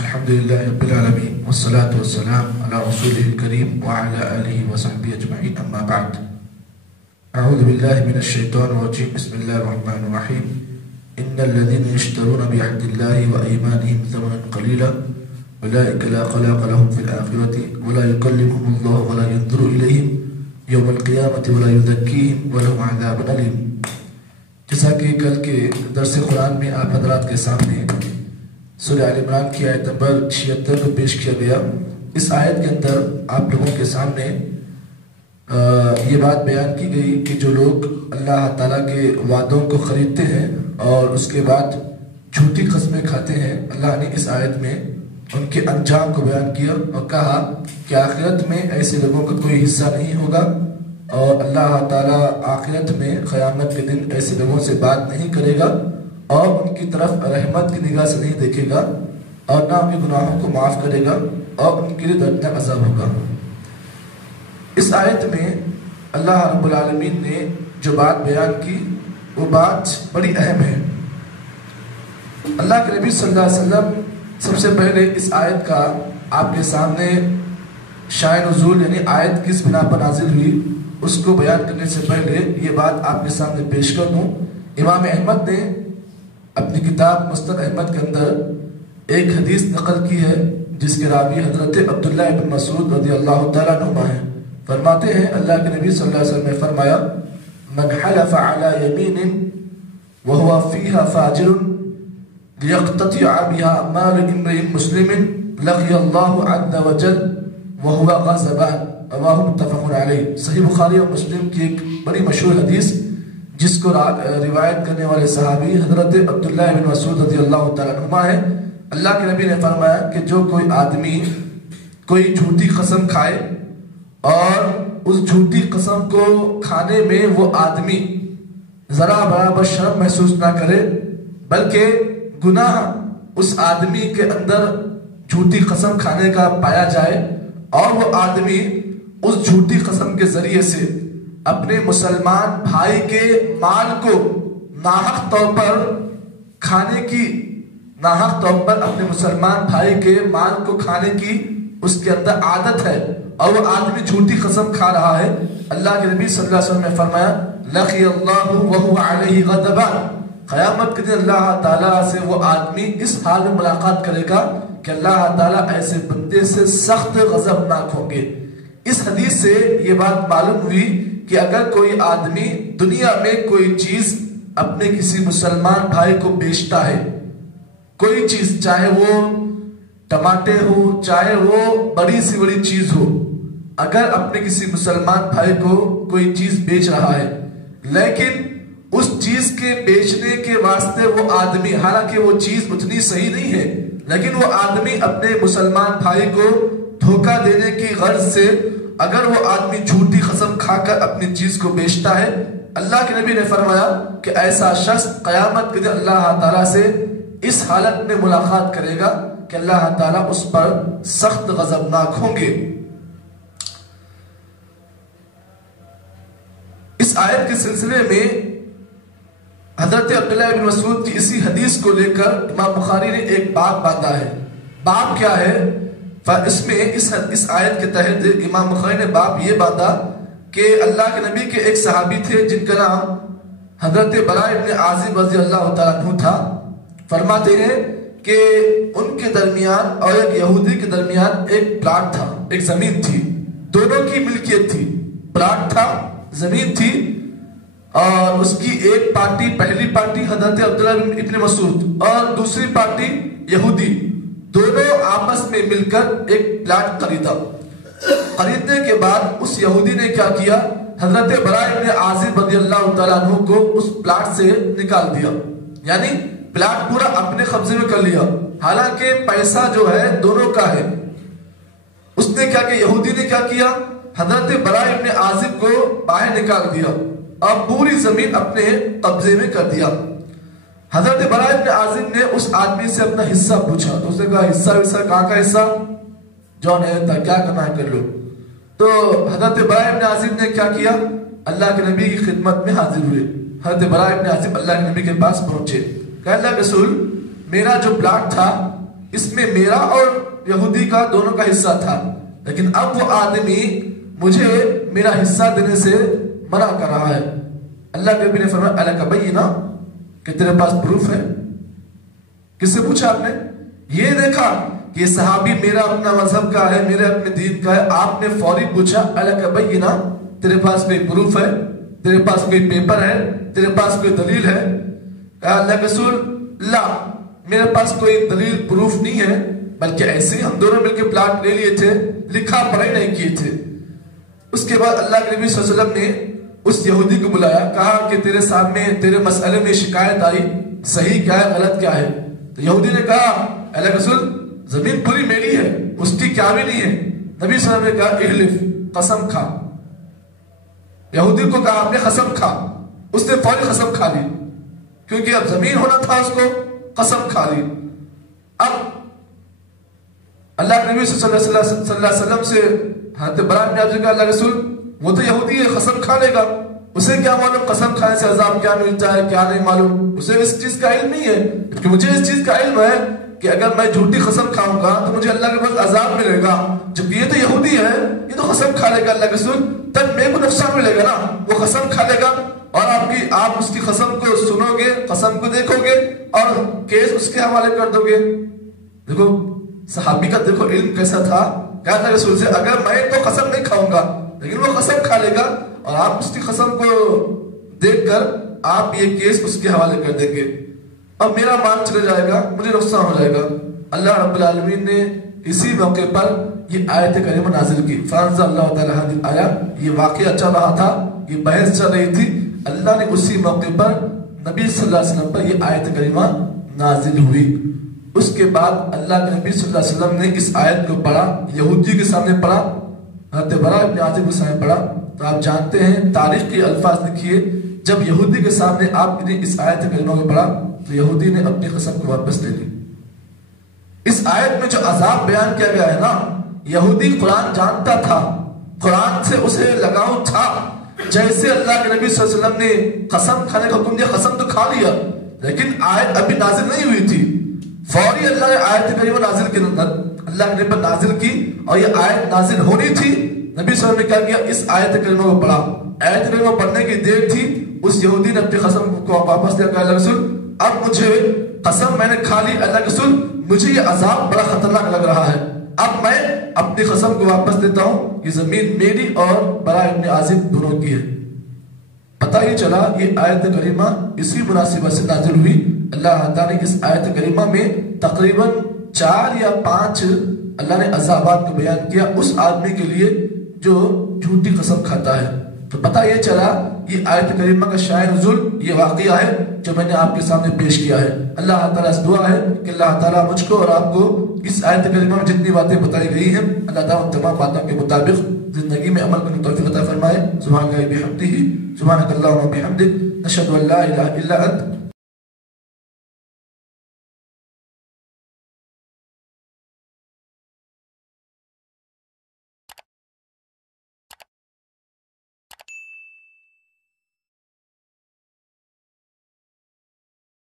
الحمد لله رب العالمين والصلاة والسلام على رسوله الكريم وعلى آله وصحبه أجمعين أما بعد أعوذ بالله من الشيطان الرجيم بسم الله الرحمن الرحيم إن الذين يشترون بعهد الله وأيمانهم ثمنا قليلا أولئك لا خلاق لهم في الآخرة ولا يكلمهم الله ولا ينظر إليهم يوم القيامة ولا يزكيهم ولهم عذاب أليم. جیسا کہ کل کے درس قرآن میں آپ حضرات کے سامنے سورہ آل عمران کی آیت نمبر 76 کو پیش کیا گیا. اس آیت کے اندر آپ لوگوں کے سامنے یہ بات بیان کی گئی کہ جو لوگ اللہ تعالیٰ کے وعدوں کو خریدتے ہیں اور اس کے بعد جھوٹی قسمیں کھاتے ہیں، اللہ نے اس آیت میں ان کے انجام کو بیان کیا اور کہا کہ آخرت میں ایسے لوگوں کا کوئی حصہ نہیں ہوگا اور اللہ تعالیٰ آخرت میں قیامت کے دن ایسے لوگوں سے بات نہیں کرے گا اور ان کی طرف رحمت کی نگاہ سے نہیں دیکھے گا اور نہ ان کے گناہوں کو معاف کرے گا اور ان کے لیے دردناک عذاب ہوگا. اس آیت میں اللہ رب العالمین نے جو بات بیان کی وہ بات بڑی اہم ہے. اللہ کے نبی صلی اللہ علیہ وسلم سب سے پہلے اس آیت کا آپ کے سامنے شأن نزول یعنی آیت کس بنا پر نازل ہوئی اس کو بیان کرنے سے پہلے یہ بات آپ کے سامنے پیش کر دوں. امام احمد نے اپنی کتاب مسند احمد کے اندر ایک حدیث نقل کی ہے جس کے راوی حضرت عبداللہ ابن مسعود رضی اللہ تعالیٰ عنہ ہیں. فرماتے ہیں اللہ کے نبی صلی اللہ علیہ وسلم نے فرمایا من حلف على يمين وهو فيها فاجر ليقتطع بها مال امرئ مسلم لقي الله عز وجل وهو غضبان رواہ متفق علیہ. صحیح بخاری اور مسلم کی ایک بڑی مشہور حدیث جس کو روایت کرنے والے صحابی حضرت عبداللہ بن مسعود رضی اللہ تعالیٰ عنہ ہیں. اللہ کے نبی نے فرمایا کہ جو کوئی آدمی کوئی جھوٹی قسم کھائے اور اس جھوٹی قسم کو کھانے میں وہ آدمی ذرا برابر شرم محسوس نہ کرے بلکہ گناہ اس آدمی کے اندر جھوٹی قسم کھانے کا پایا جائے اور وہ آدمی اس جھوٹی قسم کے ذریعے سے اپنے مسلمان بھائی کے مال کو ناحق طور پر کھانے کی ناحق طور پر اپنے مسلمان بھائی کے مال کو کھانے کی اس کے اندر عادت ہے اور وہ آدمی جھوٹی قسم کھا رہا ہے. اللہ کے نبی صلی اللہ علیہ وسلم نے فرمایا لقی اللہ وهو علیہ غضبان. قیامت کے دن اللہ تعالیٰ سے وہ آدمی اس حال میں ملاقات کرے گا کہ اللہ تعالیٰ ایسے بندے سے سخت غضبناک ہوں گے. اس حدیث سے یہ بات معلوم ہوئی کہ اگر کوئی آدمی دنیا میں کوئی چیز اپنے کسی مسلمان بھائی کو بیچتا ہے، کوئی چیز چاہے وہ ٹماٹے ہو چاہے وہ بڑی سی بڑی چیز ہو، اگر اپنے کسی مسلمان بھائی کو کوئی چیز بیچ رہا ہے لیکن اس چیز کے بیچنے کے واسطے وہ آدمی حالانکہ وہ چیز اتنی صحیح نہیں ہے لیکن وہ آدمی اپنے مسلمان بھائی کو دھوکہ دینے کی غرض سے اگر وہ آدمی جھوٹی قسم کھا کر اپنی چیز کو بیچتا ہے، اللہ کے نبی نے فرمایا کہ ایسا شخص قیامت کے دن اللہ تعالیٰ سے اس حالت میں ملاقات کرے گا کہ اللہ تعالیٰ اس پر سخت غضبناک ہوں گے. اس آیت کے سلسلے میں حضرت عبداللہ بن مسعود کی اسی حدیث کو لے کر امام بخاری نے ایک باب باندھا ہے. باب کیا ہے؟ اس میں اس آیت کے تحت امام بخاری نے باب یہ باندھا کہ اللہ کے نبی کے ایک صحابی تھے جن کا نام حضرت براء ابن عازب رضی اللہ تعالیٰ عنہ تھا. فرماتے ہیں کہ ان کے درمیان اور ایک یہودی کے درمیان ایک پلاٹ تھا، ایک زمین تھی، دونوں کی ملکیت تھی. پلاٹ تھا، زمین تھی اور اس کی ایک پارٹی پہلی پارٹی حضرت عبداللہ ابن مسعود اور دوسری پارٹی یہودی، دونوں آپس میں مل کر ایک پلاٹ خریدا. خریدنے کے بعد اس یہودی نے کیا کیا؟ حضرت براء ابن عازب رضی اللہ تعالیٰ عنہ کو اس پلاٹ سے نکال دیا، یعنی پلاٹ پورا اپنے قبضے میں کر لیا حالانکہ پیسہ جو ہے دونوں کا ہے. اس نے کیا کہ یہودی نے کیا کیا؟ حضرت براء ابن عازب کو باہر نکال دیا اور پوری زمین اپنے قبضے میں کر دیا. حضرت براء ابن عازب نے اس آدمی سے اپنا حصہ پوچھا تو اس نے کہا حصہ کہاں کا حصہ جو نہیں تھا، کیا کرنا ہے کر لو. تو حضرت براء ابن عازب نے کیا کیا؟ اللہ کے نبی کی خدمت میں حاضر ہوئے. حضرت براء ابن عازب اللہ کے نبی کے پاس پہنچے، کہ اللہ رسول میرا جو پلاٹ تھا اس میں میرا اور یہودی کا دونوں کا حصہ تھا، لیکن اب وہ آدمی مجھے میرا حصہ دینے سے منع کر رہا ہے۔ اللہ کے نبی نے فرمایا الک بینہ، کہ تیرے پاس پروف ہے؟ کس سے پوچھا آپ نے؟ یہ دیکھا کہ یہ صحابی میرا اپنا مذہب کا ہے، میرے اپنے دین کا ہے، آپ نے فوری پوچھا الک بینہ، تیرے پاس کوئی پروف ہے؟ تیرے پاس کوئی پیپر ہے؟ تیرے پاس کوئی دلیل ہے؟ کہا اللہ کے رسول لا، میرے پاس کوئی دلیل پروف نہیں ہے، بلکہ ایسے ہم دونوں مل کے پلاٹ لے لیے تھے، لکھا پڑھائی نہیں کیے تھے۔ اس کے بعد اللہ کے نبی صلی اللہ علیہ وسلم نے اس یہودی کو بلایا، کہا کہ تیرے سامنے تیرے مسئلے میں شکایت آئی، صحیح کیا ہے غلط کیا ہے؟ تو یہودی نے کہا اللہ کے رسول زمین پوری میری ہے، اس کی کیا بھی نہیں ہے۔ نبی صلی اللہ علیہ وسلم نے کہا احلف، قسم کھا۔ یہودی کو کہا آپ نے قسم کھا، اس نے فوری قسم کھا لی، کیونکہ اب زمین ہونا تھا، اس کو قسم کھا لی۔ اب اللہ کے نبی صلی اللہ علیہ وسلم سے حضرت براء بن عازب کا اللہ رسول وہ تو یہودی ہے، قسم کھا لے گا، اسے کیا معلوم قسم کھانے سے عذاب کیا ملتا ہے کیا نہیں معلوم، اسے اس چیز کا علم نہیں ہے، کیونکہ مجھے اس چیز کا علم ہے کہ اگر میں جھوٹی قسم کھاؤں گا تو مجھے اللہ کے پاس عذاب ملے گا، جبکہ یہ تو یہودی ہے، یہ تو قسم کھا لے گا اللہ کے رسول، تب میرے کو نقصان ملے گا نا، وہ قسم کھا لے گا اور آپ اس کی قسم کو سنو گے، قسم کو دیکھو گے اور کیس اس کے حوالے کر دو گے۔ دیکھو صحابی کا دیکھو علم کیسا تھا، کہا اللہ رسول سے اگر میں تو قسم نہیں کھاؤں گا لیکن وہ قسم کھا لے گا اور آپ اس کی قسم کو دیکھ کر آپ یہ کیس اس کے حوالے کر دیں گے اور میرا مال چلے جائے گا، مجھے نقصان ہو جائے گا۔ اللہ رب العالمین نے اسی موقع پر یہ آیت کریمہ نازل کی، فانزل اللہ تعالیٰ حدیث آیا، یہ واقعہ چل رہا تھا، یہ بحث چل رہی تھی، اللہ نے اسی موقع پر نبی صلی اللہ علیہ وسلم پر یہ آیت کریمہ نازل ہوئی۔ اس کے بعد اللہ کے نبی صلی اللہ علیہ وسلم نے اس آیت کو پڑھا، یہودی کے سامنے پڑھا، حضرت براء بن عازب کے سامنے پڑھا، تو آپ جانتے ہیں تاریخ کے الفاظ لکھیے، جب یہودی کے سامنے آپ نے اس آیت کریمہ کو پڑھا تو یہودی نے اپنی قسم کو واپس لے لی۔ اس آیت میں جو عذاب بیان کیا گیا ہے نا، یہودی قرآن جانتا تھا، قرآن سے اسے لگاؤ تھا، جیسے اللہ کے نبی صلی اللہ علیہ وسلم نے قسم کھانے کا حکم دیا، قسم تو کھا لیا، لیکن آیت ابھی نازل نہیں ہوئی تھی، فوری اللہ نے آیت کریمہ نازل کی، اللہ کے نبی پر نازل کی، اور یہ آیت نازل ہونی تھی۔ نبی صلی اللہ علیہ وسلم نے کیا کیا، اس آیت کریمہ کو پڑھا، آیت کریمہ پڑھنے کی دیر تھی، اس یہودی نے اپنی قسم کو واپس دیا، کہا اللہ رسول اب مجھے قسم میں نے کھا لی، اللہ رسول مجھے یہ عذاب بڑا خطرناک لگ رہا ہے، اب میں اپنی قسم کو واپس دیتا ہوں، یہ زمین میری اور براء بن عازب دونوں کی ہے۔ پتہ یہ چلا یہ آیت کریمہ اسی مناسبت سے نازل ہوئی۔ اللہ تعالیٰ نے اس آیت کریمہ میں تقریباً 4 یا 5 اللہ نے عذابات کو بیان کیا اس آدمی کے لیے جو جھوٹی قسم کھاتا ہے۔ تو پتہ یہ چلا یہ آیت کریمہ کا شائع نزول یہ واقعہ ہے جو میں نے آپ کے سامنے پیش کیا ہے۔ اللہ تعالیٰ سے دعا ہے کہ اللہ تعالیٰ مجھ کو اور آپ کو اس آیت کریمہ میں جتنی باتیں بتائی گئی ہیں اللہ تعالیٰ تمام باتوں کے مطابق زندگی میں عمل کرنے کی توفیق عطا فرمائے۔ سبحان اللہ بحمدہ، سبحانک اللہم وبحمدک، نشہد ان لا الہ الا انت،